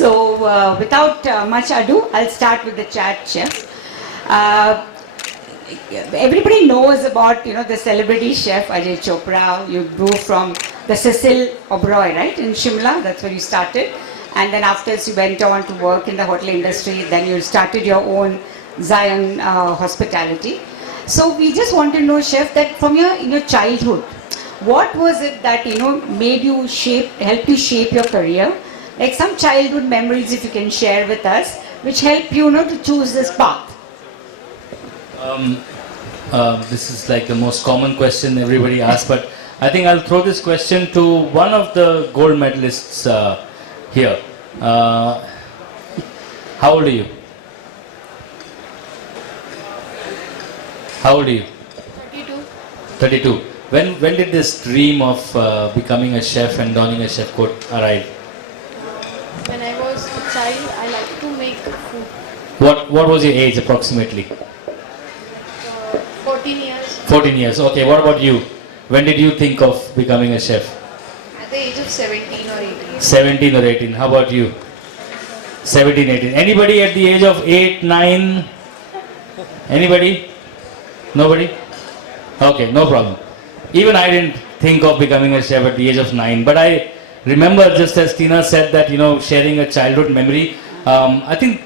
So without much ado, I'll start with the chat, chef. Uh, Everybody knows about the celebrity chef Ajay Chopra. You grew from the Cecil Oberoi, right, in Shimla. That's where you started, and then afterwards you went on to work in the hotel industry. Then you started your own Zion Hospitality. So we just want to know, chef, that from your childhood, what was it that made you helped you shape your career? Like some childhood memories, if you can share with us, which helped you to choose this path. This is like the most common question everybody asks, but I think I'll throw this question to one of the gold medalists here. How old are you? How old are you? 32. 32. When did this dream of becoming a chef and donning a chef coat arrive? When I was a child, I liked to make food. What was your age approximately? 14 years. 14 years. Okay, what about you? When did you think of becoming a chef? At the age of 17 or 18. 17 or 18. How about you? 17, 18. Anybody at the age of 8, 9? Anybody? Nobody? Okay, no problem. Even I didn't think of becoming a chef at the age of 9, but I remember, just as Tina said, that sharing a childhood memory. I think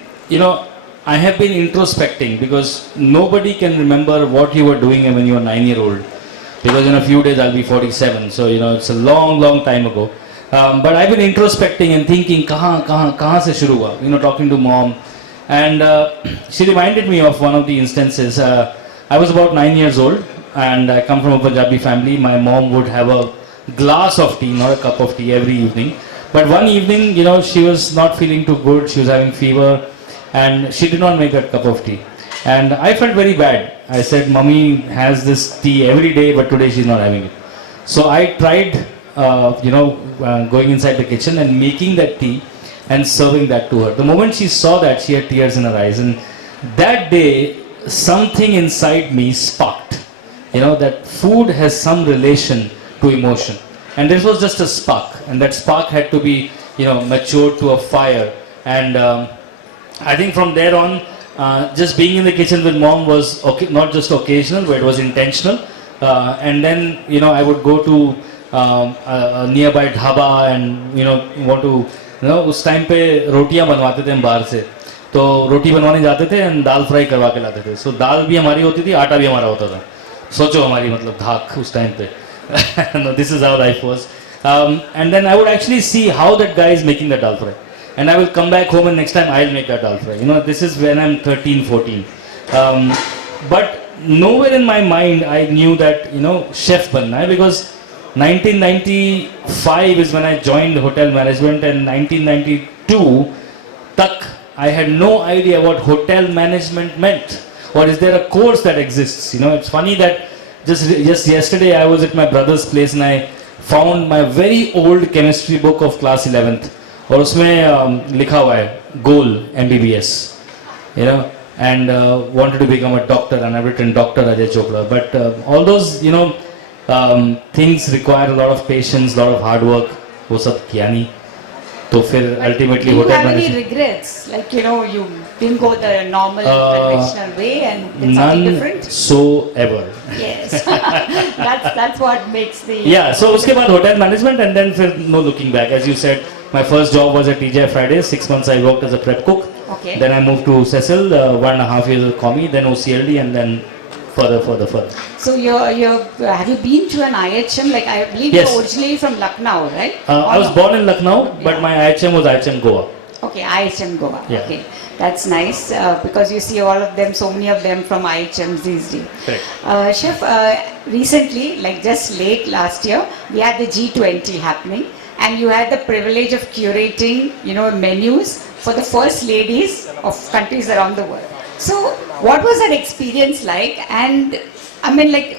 I have been introspecting, because nobody can remember what you were doing when you were 9-year-old, because in a few days I'll be 47, so it's a long time ago. But I've been introspecting and thinking, kahan se shuru hua? Talking to mom, and she reminded me of one of the instances. I was about 9 years old, and I come from a Punjabi family. My mom would have a glass of tea, not a cup of tea, every evening. But one evening, she was not feeling too good. She was having fever, and she did not make that cup of tea. And I felt very bad. I said, Mummy has this tea every day, but today she's not having it. So I tried, going inside the kitchen and making that tea and serving that to her. The moment she saw that, she had tears in her eyes. And that day, something inside me sparked. That food has some relation to emotion. And this was just a spark. And that spark had to be, matured to a fire. And I think from there on, just being in the kitchen with mom was not just occasional, but it was intentional. And then, I would go to a nearby dhaba and, want to, उस time पे रोटियां बनवाते थे हम बाहर से, तो रोटी बनवाने जाते थे एंड दाल फ्राई करवा के लाते थे. सो दाल भी हमारी होती थी, आटा भी हमारा होता था. सोचो हमारी मतलब धाक उस टाइम पे. No, this is how life was. And then I would actually see how that guy is making the dal fry. And I will come back home and next time I'll make that dal fry. This is when I'm 13, 14. But nowhere in my mind I knew that, chef banna hai, because 1995 is when I joined hotel management, and 1992 tak I had no idea what hotel management meant. Or is there a course that exists? It's funny that just yesterday I was at my brother's place and I found my very old chemistry book of class 11th. और उसमें लिखा हुआ है goal MBBS, and wanted to become a doctor, and I've written Dr. Ajay Chopra. But all those things require a lot of patience, a lot of hard work. वो सब किया नहीं, तो फिर ultimately do you hotel have any management. regrets, like you didn't go the normal conventional way and did something different? None so ever. Yes. that's what makes the Yeah, so उसके बाद hotel management, and then फिर no looking back. As you said, my first job was at TGI Fridays. 6 months I worked as a prep cook. Okay. Then I moved to Cecil, 1.5 years with Comi, then OCLD, and then further. So have you been to an IHM? Like I believe Yes. you're originally from Lucknow, right? I was born in Lucknow, but Yeah. my IHM was IHM Goa. Okay, IHM Goa. Yeah. Okay, that's nice because you see all of them, so many of them from IHMs these days. Correct. Chef, recently, like just late last year, we had the G20 happening, and you had the privilege of curating, menus for the first ladies of countries around the world. So, what was that experience like? And I mean, like,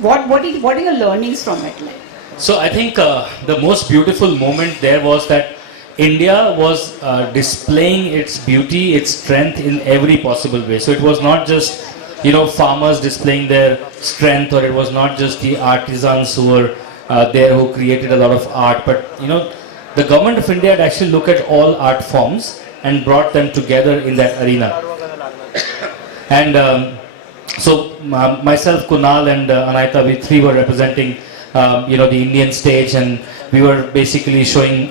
what are your learnings from it like? So I think the most beautiful moment there was that India was displaying its beauty, its strength in every possible way. So it was not just farmers displaying their strength, or it was not just the artisans who were there who created a lot of art, but the government of India had actually looked at all art forms and brought them together in that arena. And myself, Kunal and Anaita, we three were representing the Indian stage, and we were basically showing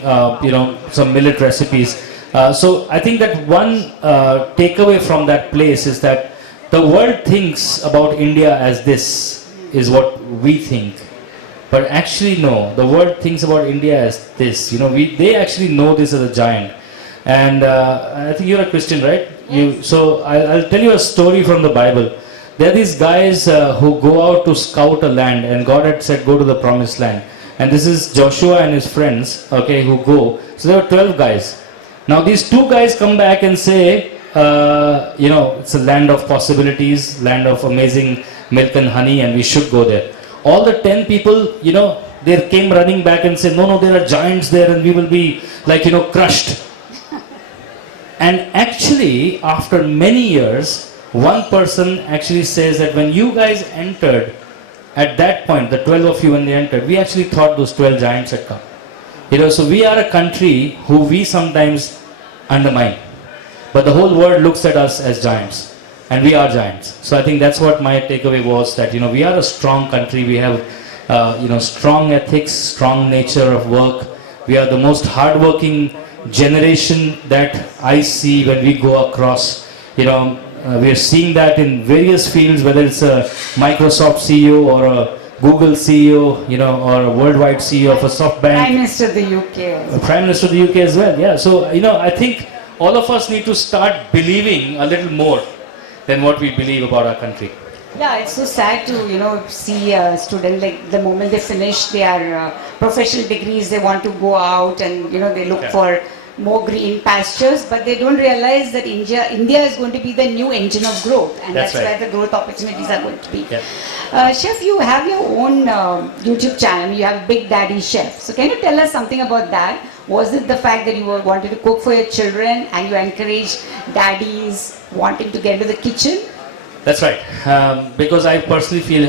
some millet recipes. So I think that one takeaway from that place is that the world thinks about India as this is what we think. But actually no, the world thinks about India as this. They actually know this as a giant. And I think you're a Christian, right? So I'll tell you a story from the Bible. There are these guys who go out to scout a land, and God had said go to the promised land. And this is Joshua and his friends, okay, who go. So there were 12 guys. Now these 2 guys come back and say, it's a land of possibilities, land of amazing milk and honey, and we should go there. All the 10 people, they came running back and said, no, there are giants there and we will be crushed. And actually, after many years, one person actually says that when you guys entered, at that point, the 12 of you when they entered, we actually thought those 12 giants had come. So we are a country who we sometimes undermine. But the whole world looks at us as giants. And we are giants. So I think that's what my takeaway was, that we are a strong country. We have strong ethics, strong nature of work. We are the most hardworking generation that I see when we go across. We are seeing that in various fields, whether it's a Microsoft CEO or a Google CEO, or a worldwide CEO of a SoftBank. Prime Minister of the UK. Prime Minister of the UK as well, yeah. So, I think all of us need to start believing a little more than what we believe about our country. Yeah, it's so sad to, see a student, like the moment they finish their professional degrees, they want to go out and, they look for more green pastures, but they don't realize that India is going to be the new engine of growth, and that's right. where the growth opportunities are going to be. Yeah. Chef, you have your own YouTube channel, you have Big Daddy Chef. So can you tell us something about that? Was it the fact that you wanted to cook for your children and you encouraged daddies wanting to get into the kitchen? That's right. Because I personally feel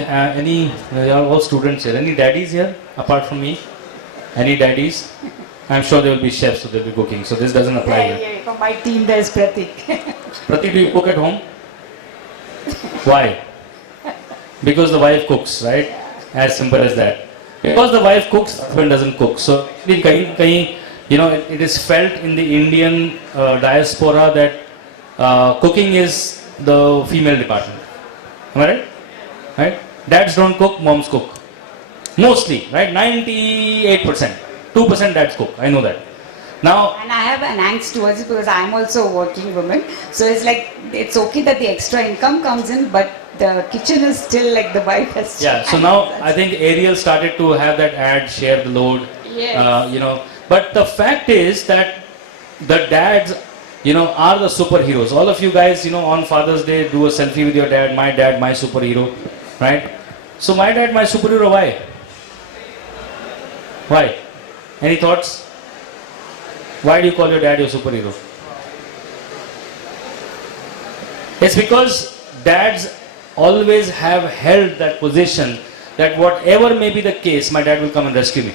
they are all students here. Any daddies here apart from me? Any daddies? I'm sure there will be chefs, so they'll be cooking. So this doesn't apply here. Yeah, from my team there's Pratik. Pratik, do you cook at home? Why? Because the wife cooks, right? As simple as that. Because the wife cooks, the husband doesn't cook. So it is felt in the Indian diaspora that cooking is the female department. Am I right? Right? Dads don't cook, moms cook. Mostly, right? 98%. 2% dads cook. I know that. Now, and I have an angst towards it because I'm also a working woman. So it's like, it's okay that the extra income comes in, but the kitchen is still like the wife has to. Yeah, so now I think Ariel started to have that ad, share the load. Yes. But the fact is that the dads, are the superheroes. All of you guys, on Father's Day, do a selfie with your dad, my superhero, right? So my dad, my superhero, why? Why? Any thoughts? Why do you call your dad your superhero? It's because dads always have held that position that whatever may be the case, my dad will come and rescue me.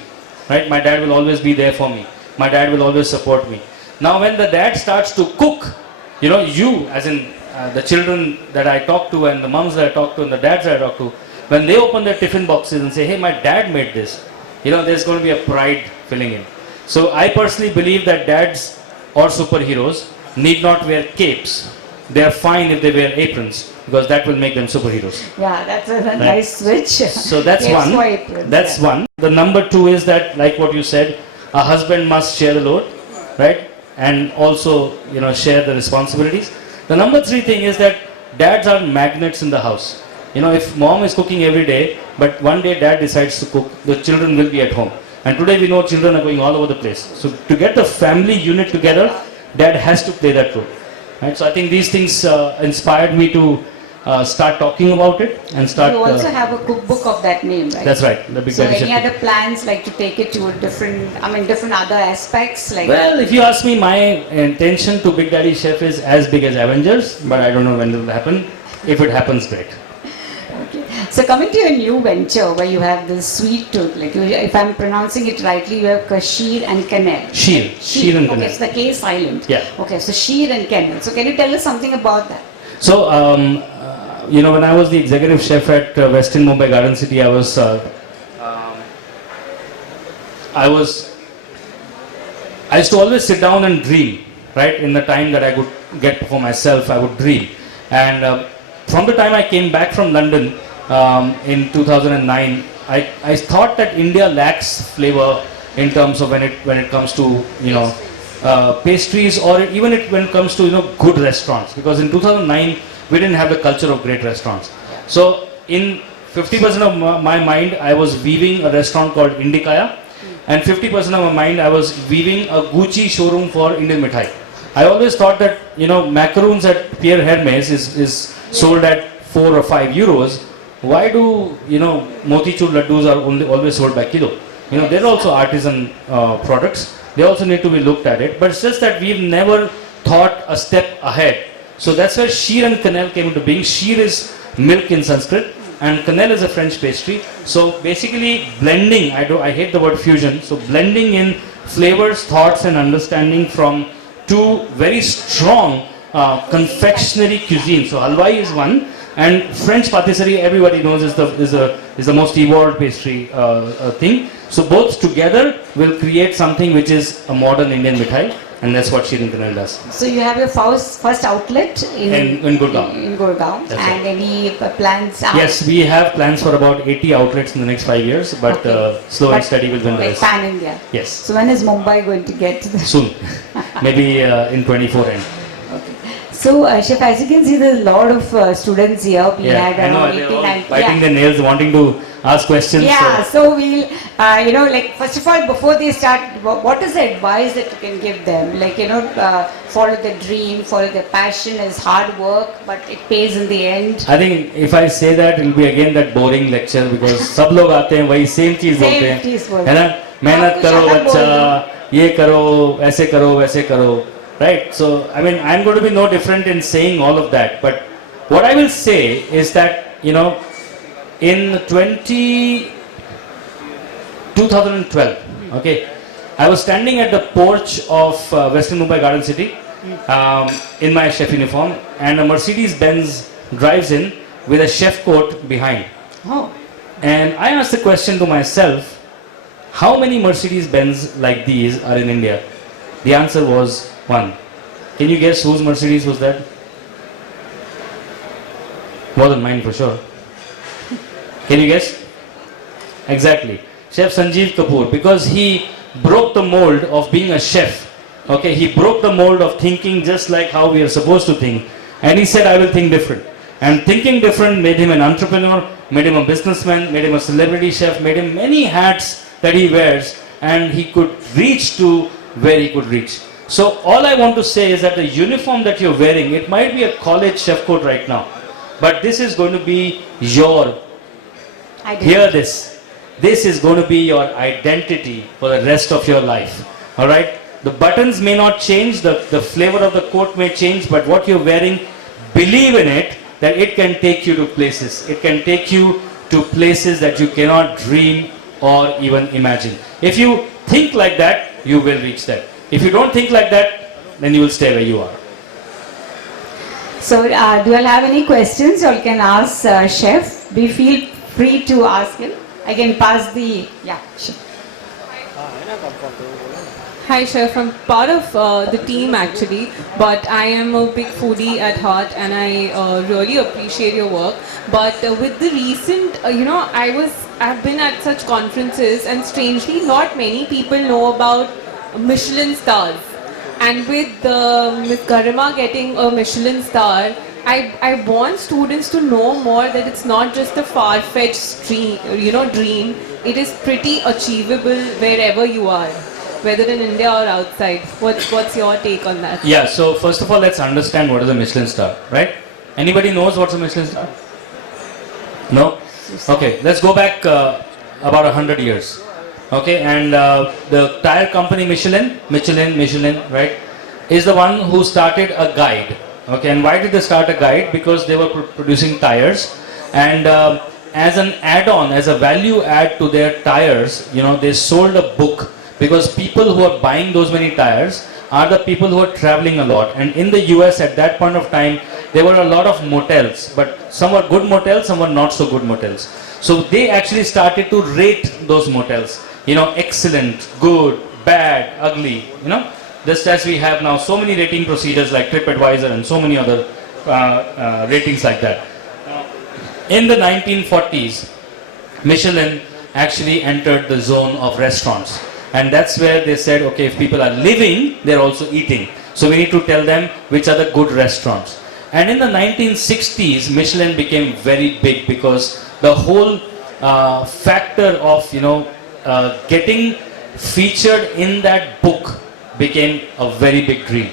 Right? My dad will always be there for me. My dad will always support me. Now when the dad starts to cook, you as in the children that I talk to and the moms that I talk to and the dads that I talk to, when they open their tiffin boxes and say, hey, my dad made this, there's going to be a pride filling in. So I personally believe that dads or superheroes need not wear capes. They are fine if they wear aprons because that will make them superheroes. Yeah, that's a nice switch. So that's Capes one. for aprons, That's one. The number 2 is that, like what you said, a husband must share the load, right? And also, share the responsibilities. The number 3 thing is that dads are magnets in the house. If mom is cooking every day, but one day dad decides to cook, the children will be at home. And today we know children are going all over the place. So to get the family unit together, dad has to play that role. Right? So I think these things inspired me to start talking about it and start. You also have a cookbook of that name, right? That's right. The Big So Daddy any Chef. other plans like to take it to a different other aspects like? Well, if you ask me, my intention to Big Daddy Chef is as big as Avengers, but I don't know when it will happen. If it happens, great. Okay. So coming to your new venture where you have this sweet tooth, like if I'm pronouncing it rightly, you have Kashir and Kanel. Sheer and Okay, Kanel. so the K is silent. Yeah. Okay, so Sheer and Kanel. So can you tell us something about that? So, when I was the executive chef at Westin Mumbai Garden City, I used to always sit down and dream, right? In the time that I could get for myself, I would dream. And from the time I came back from London in 2009, I thought that India lacks flavor in terms of when it comes to, pastries, or even when it comes to, good restaurants. Because in 2009, we didn't have the culture of great restaurants. So in 50% of my mind, I was weaving a restaurant called Indikaya, and 50% of my mind, I was weaving a Gucci showroom for Indian Mithai. I always thought that, macaroons at Pierre Hermes is sold at 4 or 5 euros. Why do, motichur laddus are always sold by kilo? They're also artisan products. They also need to be looked at it. But it's just that we've never thought a step ahead. So that's where Sheer and Kanel came into being. Sheer is milk in Sanskrit, and Kanel is a French pastry. So basically blending, I hate the word fusion, so blending in flavors, thoughts and understanding from two very strong confectionery cuisines. So halwai is one, and French patisserie, everybody knows, is the most evolved pastry thing. So both together will create something which is a modern Indian mithai, and that's what Sheer and Kanel does. So you have your first outlet in Gurgaon. In Gurgaon. That's and right. any plans? Yes, we have plans for about 80 outlets in the next 5 years, but Okay. slow and But steady will win the like race. pan India. Yes, So when is Mumbai going to get to the... soon. Maybe in 24 end. Okay. So Chef, as you can see, there's a lot of students here. We Yeah, had I know, around they're 80, all 90. biting their nails, wanting to ask questions. Yeah, so- so we'll, first of all, before they start, what is the advice that you can give them? Follow the dream, follow the passion, is hard work, but it pays in the end. I think if I say that, it will be again that boring lecture, because सब लोग आते हैं वही same चीज Same बोलते हैं, चीज बोलते है ना? मेहनत कुछ करो अलग बोल बच्चा, ये करो, ऐसे करो, वैसे करो, right? So I mean, I'm going to be no different in saying all of that, but what I will say is that, in 2012, okay, I was standing at the porch of Western Mumbai Garden City in my chef uniform, and a Mercedes-Benz drives in with a chef coat behind. Oh, And I asked the question to myself, how many Mercedes-Benz like these are in India? The answer was one. Can you guess whose Mercedes was that? More than mine for sure. Can you guess? Exactly. Chef Sanjeev Kapoor, because he broke the mold of being a chef. Okay, he broke the mold of thinking just like how we are supposed to think. And he said, I will think different. And thinking different made him an entrepreneur, made him a businessman, made him a celebrity chef, made him many hats that he wears, and he could reach to where he could reach. So all I want to say is that the uniform that you're wearing, it might be a college chef coat right now, but this is going to be your, I did. hear this, this is going to be your identity for the rest of your life. Alright? The buttons may not change, the flavor of the coat may change, but what you're wearing, believe in it, that it can take you to places. It can take you to places that you cannot dream or even imagine. If you think like that, you will reach that. If you don't think like that, then you will stay where you are. So, do you all have any questions? You all can ask Chef. Be feel free to ask him. I can pass the, yeah, sure. Hi Chef, I'm part of the team actually, but I am a big foodie at heart and I really appreciate your work. But with the recent, I've been at such conferences and strangely not many people know about Michelin stars. And with Ms. Garima getting a Michelin star, I want students to know more that it's not just a far-fetched dream. It is pretty achievable wherever you are, whether in India or outside. What's your take on that? Yeah, so first of all, let's understand what is a Michelin star, right? Anybody knows what's a Michelin star? No? Okay, let's go back about 100 years. Okay, and the tire company Michelin, right, is the one who started a guide. Okay, and why did they start a guide? Because they were producing tires, and as an add-on, as a value add to their tires, they sold a book, because people who are buying those many tires are the people who are traveling a lot. And in the US at that point of time, there were a lot of motels, but some were good motels, some were not so good motels. So they actually started to rate those motels, excellent, good, bad, ugly, just as we have now so many rating procedures like TripAdvisor and so many other ratings like that. In the 1940s, Michelin actually entered the zone of restaurants. And that's where they said, okay, if people are living, they're also eating. So we need to tell them which are the good restaurants. And in the 1960s, Michelin became very big, because the whole factor of, getting featured in that book became a very big dream.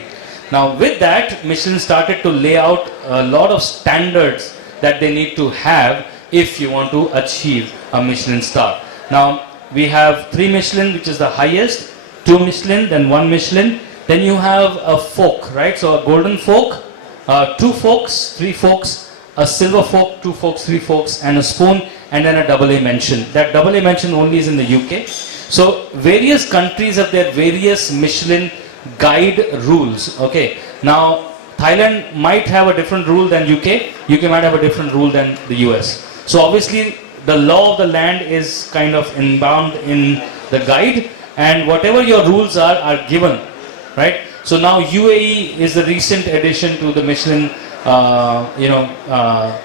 Now with that, Michelin started to lay out a lot of standards that they need to have if you want to achieve a Michelin star. Now we have 3 Michelin, which is the highest, 2 Michelin, then 1 Michelin. Then you have a fork, right? So a golden fork, 2 forks, 3 forks, a silver fork, 2 forks, 3 forks, and a spoon, and then a double A mention. That double A mention only is in the UK. So various countries have their various Michelin guide rules. Okay. Now Thailand might have a different rule than UK. UK might have a different rule than the US. So obviously the law of the land is kind of inbound in the guide, and whatever your rules are given, right? So now UAE is the recent addition to the Michelin,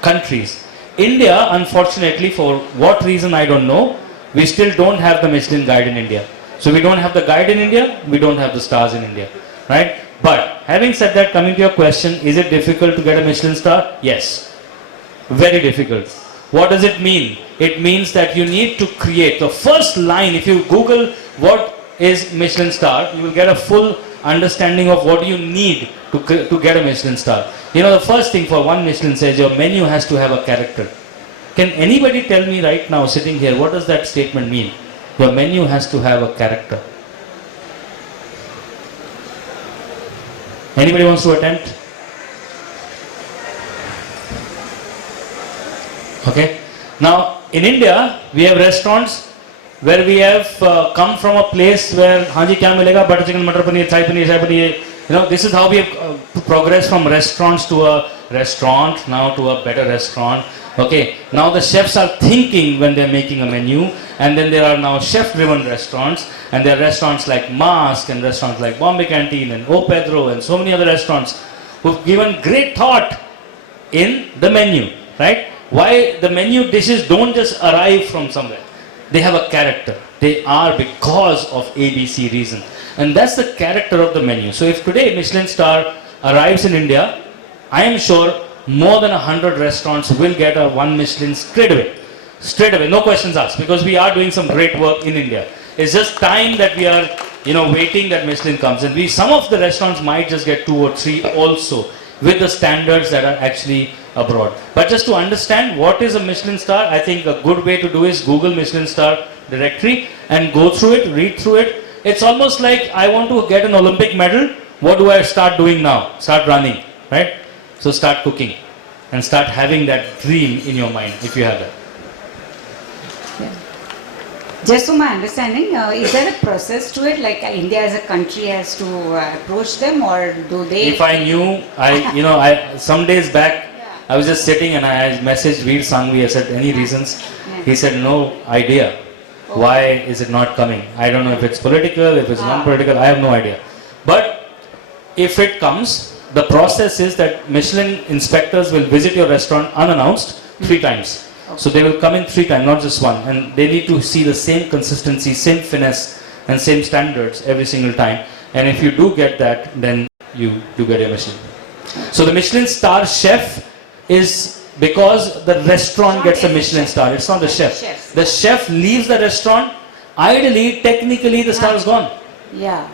countries. India, unfortunately, for what reason I don't know, we still don't have the Michelin guide in India. So we don't have the guide in India, we don't have the stars in India, right? But having said that, coming to your question, is it difficult to get a Michelin star? Yes, very difficult. What does it mean? It means that you need to create the first line. If you Google what is Michelin star, you will get a full understanding of what you need to get a Michelin star. The first thing for one Michelin says your menu has to have a character. Can anybody tell me right now, sitting here, what does that statement mean? Your menu has to have a character. Anybody wants to attempt? Okay. Now in India we have restaurants where we have come from a place where Hanji kya milega, butter chicken, matar paneer, chai paneer. This is how we have progressed from restaurants to a restaurant, now to a better restaurant. Okay. Now the chefs are thinking when they're making a menu, and then there are now chef-driven restaurants, and there are restaurants like Mask and restaurants like Bombay Canteen and O Pedro and so many other restaurants who've given great thought in the menu, right? Why the menu dishes don't just arrive from somewhere. They have a character. They are because of ABC reason. And that's the character of the menu. So if today Michelin star arrives in India, I am sure more than 100 restaurants will get a 1 Michelin straight away. Straight away, no questions asked, because we are doing some great work in India. It's just time that we are, waiting that Michelin comes. And some of the restaurants might just get 2 or 3 also, with the standards that are actually abroad. But just to understand what is a Michelin star, I think a good way to do is Google Michelin star directory and go through it, read through it. It's almost like I want to get an Olympic medal. What do I start doing now? Start running, right? So start cooking and start having that dream in your mind if you have that. Just from my understanding, is there a process to it? Like India as a country has to approach them, or do they? If I knew, I some days back, I was just sitting and I messaged Veer Sangvi. I said, any reasons? Yeah. He said, no idea. Oh. Why is it not coming? I don't know if it's political, if it's non-political. I have no idea. But if it comes, the process is that Michelin inspectors will visit your restaurant unannounced 3 times. So they will come in 3 times, not just 1, and they need to see the same consistency, same finesse, and same standards every single time. And if you do get that, then you get a Michelin. So the Michelin star chef is because the restaurant gets a Michelin star. It's not the chef. The chef leaves the restaurant. Ideally, technically, the star is gone. Yeah.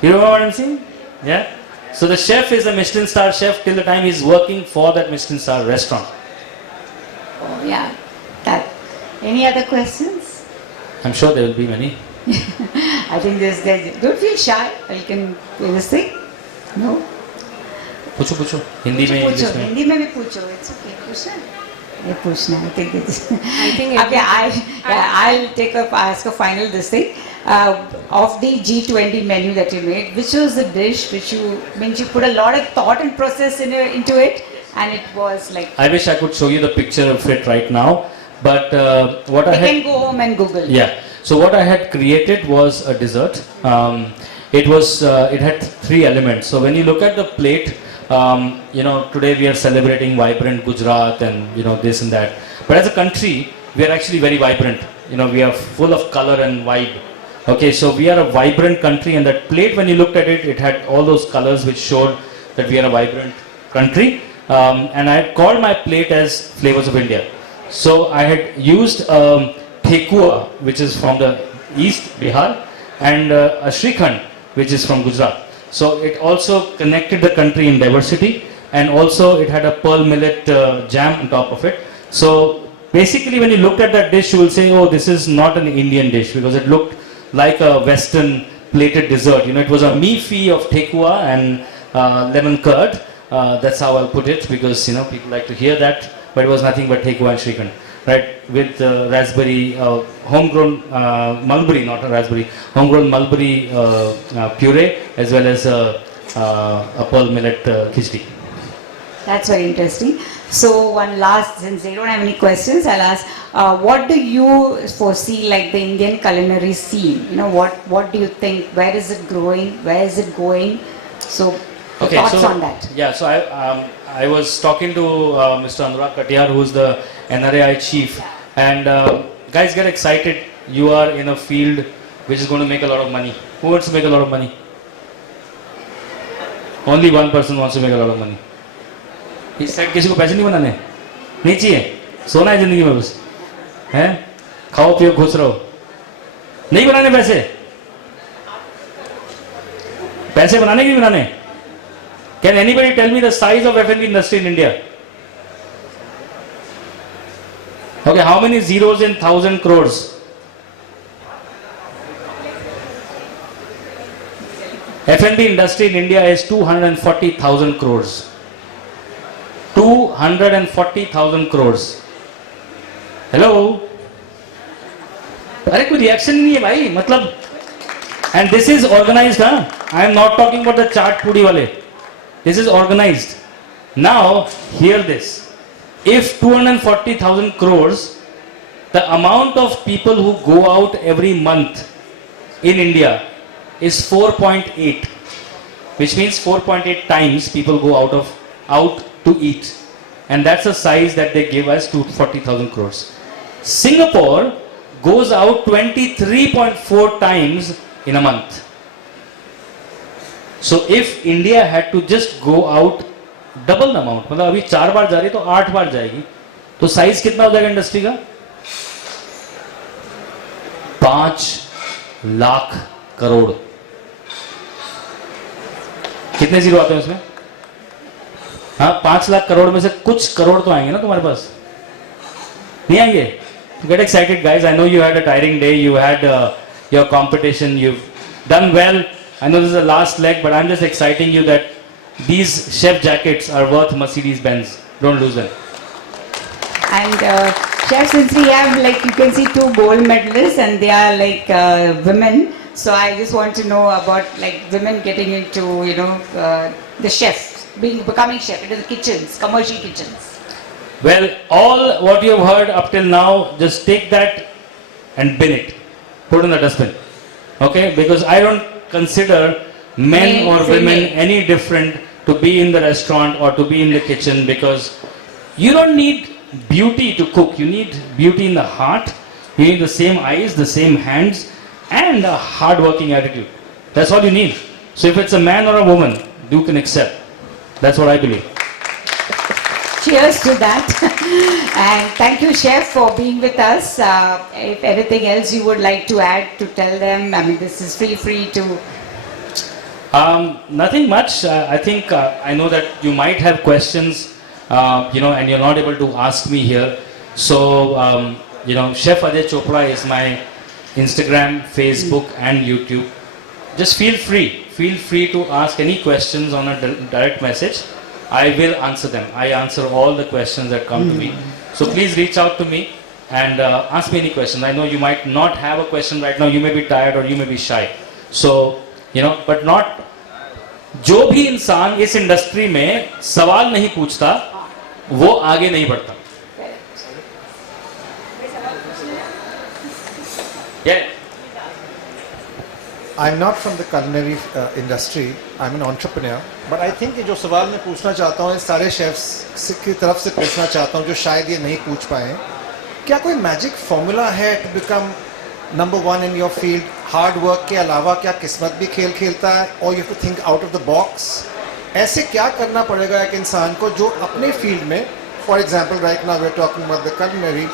You remember what I'm saying? Yeah. So the chef is a Michelin star chef till the time he's working for that Michelin star restaurant. Oh, yeah. That. Any other questions? I'm sure there will be many. I think there's don't feel shy. You can just say no. पूछो Hindi में पूछो English में हिंदी में भी पूछो. It's okay. पूछो. ये पूछना है, I think it's I think okay. I'll ask a final this thing. Of the G20 menu that you made, which was the dish which you put a lot of thought and process into it, and it was like. I wish I could show you the picture of it right now, but what I You had. can go home and Google. Yeah. So what I had created was a dessert. It had three elements. So when you look at the plate, today we are celebrating vibrant Gujarat and this and that. But as a country, we are actually very vibrant. We are full of color and vibe. Okay, so we are a vibrant country, and that plate, when you looked at it, it had all those colors which showed that we are a vibrant country. And I had called my plate as Flavors of India. So I had used Thekua, which is from the east, Bihar, and a Shrikhand, which is from Gujarat. So it also connected the country in diversity, and also it had a pearl millet jam on top of it. So basically when you looked at that dish, you will say, oh, this is not an Indian dish, because it looked like a Western plated dessert. It was a mi-fi of Thekua and lemon curd. That's how I'll put it, because people like to hear that, but it was nothing but Thekua and Shrikhand, right? With raspberry, homegrown mulberry, not a raspberry, homegrown mulberry puree, as well as a pearl millet khichdi. That's very interesting. So one last, since they don't have any questions, I'll ask, what do you foresee like the Indian culinary scene? What do you think? Where is it growing? Where is it going? So thoughts on that? Yeah, so I was talking to Mr. Anurag Katiyar, who is the NRAI chief, and guys, get excited. You are in a field which is going to make a lot of money. Who wants to make a lot of money? Only one person wants to make a lot of money. He said, किसी को पैसे नहीं बनाने, नहीं चाहिए, सोना है जिंदगी में बस, हैं? खाओ पियो खुश रहो, नहीं बनाने पैसे, पैसे बनाने की बनाने? Can anybody tell me the size of F&B industry in India? Okay, how many zeros in 1,000 crores? F&B industry in India is 240,000 crores. 240,000 crores. Hello? अरे कोई रिएक्शन नहीं है भाई, मतलब, and this is organized, huh? I am not talking about the chaat pudi wale. This is organized. Now, hear this. If 240,000 crores, the amount of people who go out every month in India is 4.8, which means 4.8 times people go out to eat, and that's a size that they give us, 240,000 crores. Singapore goes out 23.4 times in a month. So if India had to just go out double the amount, मतलब अभी 4 बार जा रही तो 8 बार जाएगी, तो size कितना हो जाएगा इंडस्ट्री का? 5 लाख करोड़. कितने जीरो आते हैं उसमें? हाँ, 5 लाख करोड़ में से कुछ करोड़ तो आएंगे ना तुम्हारे पास, नहीं आएंगे? Get excited, guys. I know you had a tiring day, you had your competition, you've done well. I know this is the last leg, but I'm just exciting you that these chef jackets are worth Mercedes-Benz. Don't lose them. And chef, since we have, like, you can see 2 gold medalists and they are like women, so I just want to know about like women getting into the chefs, becoming chef into the kitchens, commercial kitchens. Well, all what you have heard up till now, just take that and bin it, put it in the dustbin, okay? Because I don't consider men or women any different to be in the restaurant or to be in the kitchen, because you don't need beauty to cook. You need beauty in the heart. You need the same eyes, the same hands, and a hard-working attitude. That's all you need. So if it's a man or a woman, you can accept. That's what I believe. Cheers to that. And thank you, chef, for being with us. If anything else you would like to add to tell them, I mean, this is free to. Nothing much. I think I know that you might have questions, and you're not able to ask me here. So, Chef Ajay Chopra is my Instagram, Facebook, and YouTube. Just feel free to ask any questions on a direct message. I will answer them. I answer all the questions that come to me. So please reach out to me and ask me any question. I know you might not have a question right now. You may be tired or you may be shy. So, but not. जो भी इंसान इस industry में सवाल नहीं पूछता, वो आगे नहीं बढ़ता. Yeah. I'm not from the culinary industry. I'm an entrepreneur. But I think कि जो सवाल मैं पूछना चाहता हूँ, सारे शेफ्स की तरफ से पूछना चाहता हूँ जो शायद ये नहीं पूछ पाए. क्या कोई मैजिक फॉर्मूला है to become number 1 in your field? Hard work के अलावा क्या किस्मत भी खेल खेलता है? और you have to think out of the box. ऐसे क्या करना पड़ेगा एक इंसान को जो अपने फील्ड में, for example right now we are talking about the culinary,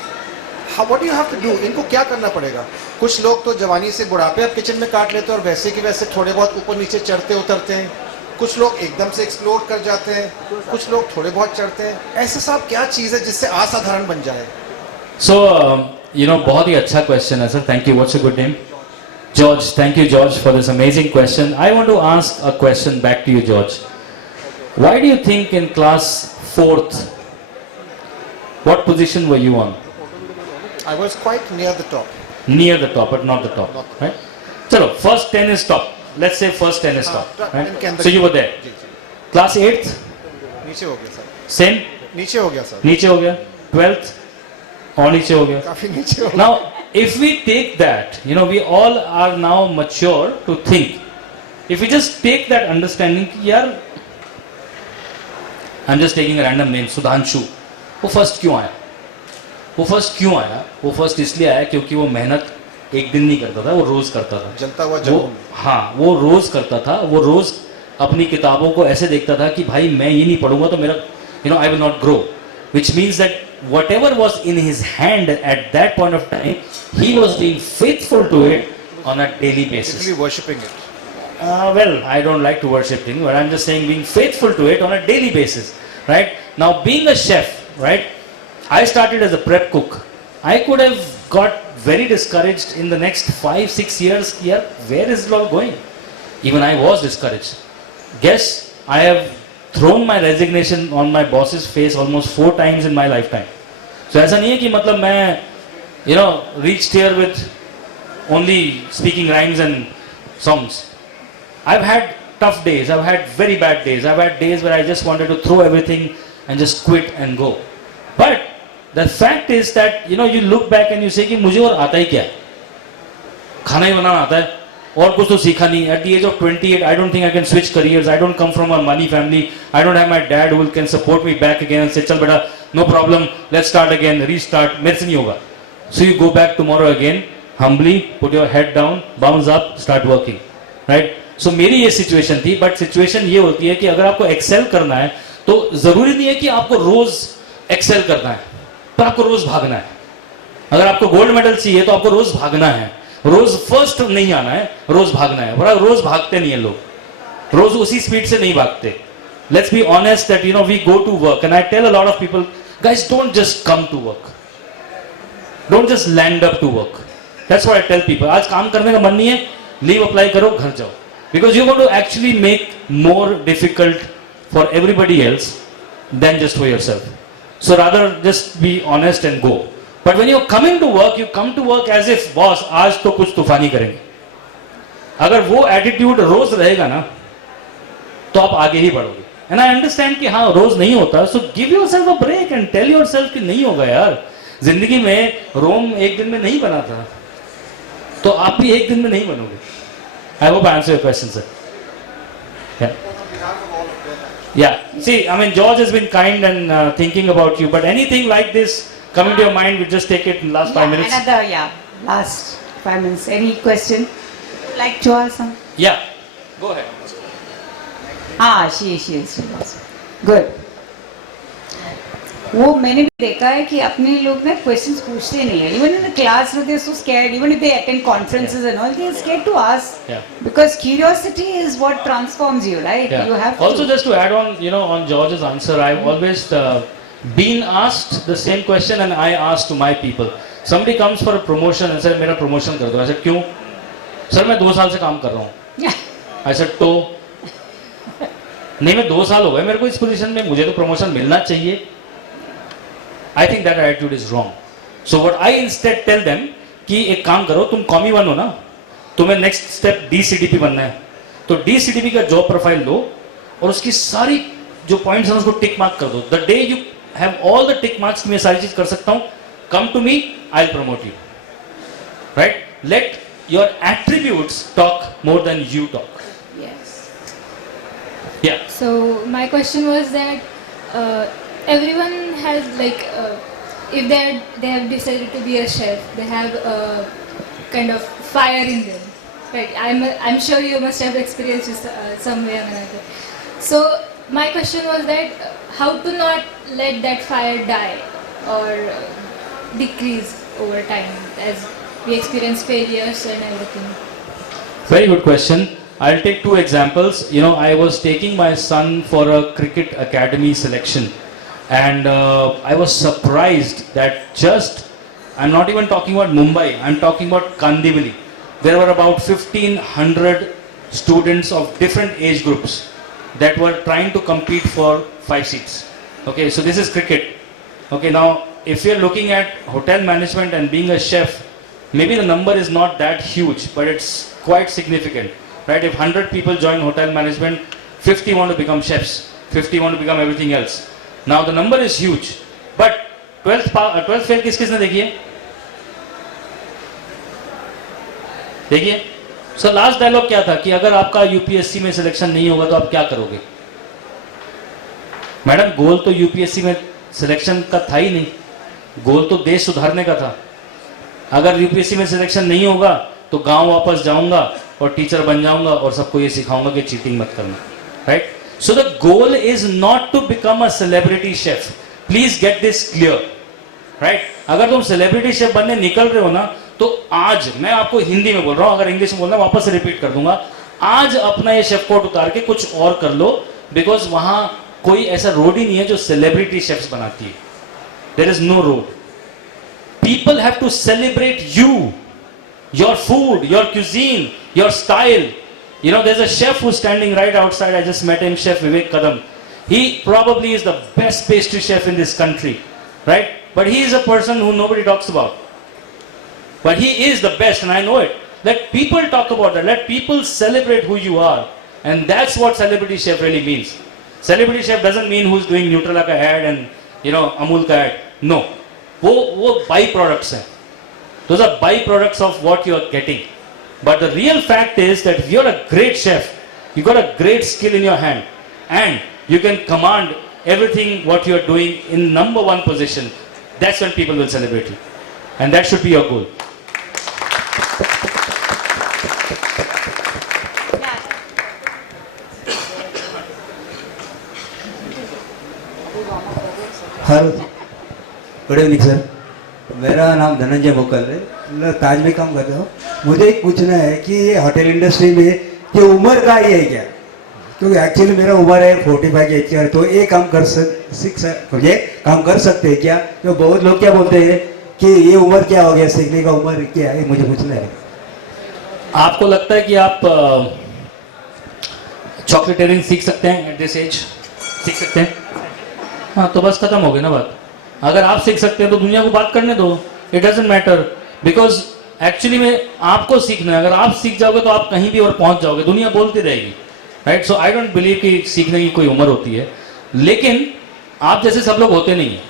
what you have to do? इनको क्या करना पड़ेगा? कुछ लोग तो जवानी से बुढ़ापे अब किचन में काट लेते हैं और वैसे की वैसे थोड़े बहुत ऊपर नीचे चढ़ते उतरते हैं. कुछ लोग एकदम से एक्सप्लोर कर जाते हैं, कुछ लोग थोड़े बहुत चढ़ते हैं. ऐसे साहब क्या चीज़ है जिससे असाधारण बन जाए? So, बहुत ही अच्छा क्वेश्चन है sir. Thank you. What's your good name? George. Thank you George for this amazing question. I want to ask a question back to you George. Why do you think in class 4th, what position were you on? I was quite near the top. Near the top, but not the top, right? Chalo, first 10 is top. Let's say first 10 is top, right? So you were there. जी जी. Class 8th, नीचे हो गया sir. same, नीचे हो गया sir. नीचे हो गया. 12th, और नीचे हो गया. काफी नीचे हो गया. Now, if we take that, we all are now mature to think. If we just take that understanding, यार, I'm just taking a random name, Sudhanshu. वो फर्स्ट क्यों आया? वो फर्स्ट इसलिए आया क्योंकि वो मेहनत एक दिन नहीं करता था, वो रोज करता था. जलता हुआ जुनून. हाँ, वो रोज करता था. वो रोज अपनी किताबों को ऐसे देखता था कि भाई मैं ये नहीं पढ़ूंगा तो मेरा I will not grow. Which means that whatever was in his hand at that point of time, he was being faithful to it on a daily basis. Basically worshipping it. Well, I don't like to worship things, but I'm just saying being faithful to it on a daily basis, right? Now, being a chef, right? I started as a prep cook. I could have got very discouraged in the next 5-6 years. Yeah, where is it all going? Even I was discouraged. Guess I have thrown my resignation on my boss's face almost 4 times in my lifetime. So ऐसा नहीं है कि मतलब मैं reached here with only speaking rhymes and songs. I've had tough days. I've had very bad days. I've had days where I just wanted to throw everything and just quit and go. But the fact is that you look back and you say कि मुझे और आता ही क्या है? खाना ही बनाना आता है और कुछ तो सीखा नहीं. At the age of 28, I don't think I can switch careers. I don't come from a money family. I don't have my dad who can support me back again and say चल बेटा, no problem, let's start again, restart. मेरे से नहीं होगा. So you go back tomorrow again, humbly put your head down, bounce up, start working, right? So मेरी ये situation थी. But situation ये होती है कि अगर आपको excel करना है तो जरूरी नहीं है कि आपको रोज excel करना है, पर आपको रोज भागना है. अगर आपको गोल्ड मेडल चाहिए तो आपको रोज भागना है. रोज फर्स्ट नहीं आना है, रोज भागना है. बड़ा रोज भागते नहीं है लोग, रोज उसी स्पीड से नहीं भागते. Let's be honest that we go to work and I tell a lot of people, guys, don't just come to work, don't just land up to work. That's what I tell people. आज काम करने का मन नहीं है, leave apply करो, घर जाओ. Because you want to actually make more difficult for everybody else than just for yourself. So rather just be honest and go. But when you're coming to work, you come to work as if boss आज तो कुछ तूफानी करेंगे. अगर वो attitude रोज रहेगा ना तो आप आगे ही बढ़ोगे. And I understand कि हाँ रोज नहीं होता. So give yourself a break and tell yourself कि नहीं होगा यार. जिंदगी में रोम एक दिन में नहीं बना था तो आप भी एक दिन में नहीं बनोगे. I hope I answer your question, sir. Yeah. Yeah, see, I mean, George has been kind and thinking about you, but anything like this coming to your mind, we just take it in the last 5 minutes. Last 5 minutes. Any question? Like to ask some? Yeah, go ahead. She is. Good. वो मैंने भी देखा है कि अपने लोग ना questions पूछते नहीं है. Even in the class, they are so scared. Even if they attend conferences and all, they are scared to ask. Yeah. Because curiosity is what transforms you, right? Yeah. You have also, to. just to add on, on George's answer, I've always been asked the same question, and I asked to my people. Somebody comes for a promotion and said, "मेरा promotion कर दो." I said, "क्यों?" "Sir, मैं 2 साल से काम कर रहा हूँ." I said, "तो?" "नहीं, मैं 2 साल हो गए मेरे को इस पोजीशन में, मुझे तो प्रमोशन मिलना चाहिए." I think that attitude is wrong. So what I instead tell them कि एक काम करो, तुम कॉमी 1 हो ना, तुम्हें नेक्स्ट स्टेप DCDP बनना है, तो DCDP का जॉब प्रोफाइल लो और उसकी सारी जो पॉइंट्स हैं उसको टिक मार्क कर दो. The day you have all the tick marks कि मैं सारी चीज कर सकता हूं, come to me, I will promote you. Right? Let your attributes talk more than you talk. Yes. Yeah. So my question was that everyone has like if they have decided to be a chef, they have a kind of fire in them. Right? I'm sure you must have experienced this some way or another. So my question was that how to not let that fire die or decrease over time as we experience failures and everything. Very good question. I'll take 2 examples. You know, I was taking my son for a cricket academy selection, and I was surprised that I'm not even talking about Mumbai, I'm talking about Kandivali. There were about 1,500 students of different age groups that were trying to compete for 5 seats. Okay, so this is cricket. Okay, now if you're looking at hotel management and being a chef, maybe the number is not that huge, but it's quite significant. Right? If 100 people join hotel management, 50 want to become chefs, 50 want to become everything else. Now the number is huge, but 12th fail किसने देखी है? देखिए, so last dialogue क्या था कि अगर आपका UPSC में सिलेक्शन नहीं होगा तो आप क्या करोगे? मैडम, गोल तो यूपीएससी में सिलेक्शन का था ही नहीं, गोल तो देश सुधारने का था. अगर यूपीएससी में सिलेक्शन नहीं होगा तो गांव वापस जाऊंगा और टीचर बन जाऊंगा और सबको ये सिखाऊंगा कि चीटिंग मत करना. Right? So the goal is not to become a celebrity chef. Please get this clear. Right? अगर तुम सेलिब्रिटी शेफ बनने निकल रहे हो ना, तो आज मैं आपको हिंदी में बोल रहा हूं, अगर इंग्लिश में बोलना वापस से रिपीट कर दूंगा, आज अपना ये शेफ कोट उतार के कुछ और कर लो, बिकॉज वहां कोई ऐसा रोड ही नहीं है जो सेलिब्रिटी शेफ्स बनाती है. There is no road. People have to celebrate you, your food, your cuisine, your style. You know, there's a chef who's standing right outside. I just met him, Chef Vivek Kadam. He probably is the best pastry chef in this country, right? But he is a person who nobody talks about. But he is the best, and I know it. Let people talk about that. Let people celebrate who you are. And that's what celebrity chef really means. Celebrity chef doesn't mean who's doing Nutella ka ad and, you know, Amul ka ad. No. वो by-products हैं. Those are byproducts of what you are getting. But the real fact is that if you're a great chef, you got a great skill in your hand, and you can command everything what you're doing in number 1 position, that's when people will celebrate you. And that should be your goal. Hello, good evening sir. मेरा नाम धनंजय बोकल है, मैं ताज में काम करता हूँ. मुझे एक पूछना है कि ये होटल इंडस्ट्री में ये उम्र का ही है क्या? क्योंकि एक्चुअली मेरा उम्र है 45 एज का, तो ये काम ये काम कर सकते हैं क्या? तो बहुत लोग क्या बोलते हैं कि ये उम्र क्या हो गया, सीखने का उम्र क्या है, मुझे पूछना है. आपको लगता है कि आप चॉकलेटेरियन सीख सकते हैं एट दिस एज? सीख सकते हैं? हाँ, तो बस खत्म हो गई ना बात. अगर आप सीख सकते हैं तो दुनिया को बात करने दो. It doesn't matter, because actually में आपको सीखना है. अगर आप सीख जाओगे तो आप कहीं भी और पहुंच जाओगे, दुनिया बोलती रहेगी. Right? So I don't believe कि सीखने की कोई उम्र होती है. लेकिन आप जैसे सब लोग होते नहीं है.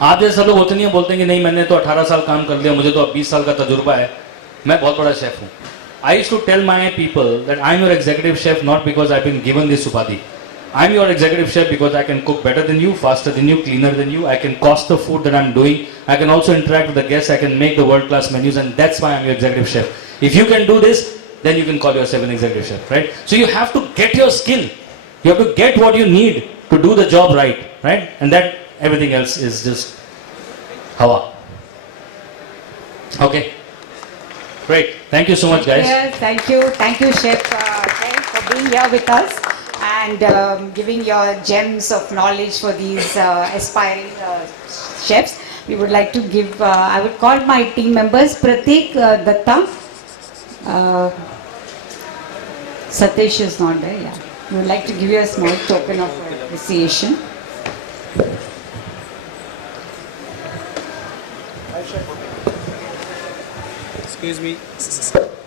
आप जैसे सब लोग होते नहीं है, बोलते हैं कि नहीं मैंने तो 18 साल काम कर लिया, मुझे तो अब 20 साल का तजुर्बा है, मैं बहुत बड़ा शेफ हूँ. I used to tell my people that I am your executive chef not because I been given this उपाधि. I'm your executive chef because I can cook better than you, faster than you, cleaner than you. I can cost the food that I'm doing. I can also interact with the guests. I can make the world-class menus, and that's why I'm your executive chef. If you can do this, then you can call yourself an executive chef, right? So you have to get your skill. You have to get what you need to do the job right, right? And that everything else is just hawa. Okay. Great. Thank you so much, guys. Yes, thank you, Chef Ajay, for being here with us and giving your gems of knowledge for these aspiring chefs. We would like to give, I would call my team members, Pratik, Datta, Satish is not there, yeah. We would like to give you a small token of appreciation. Excuse me.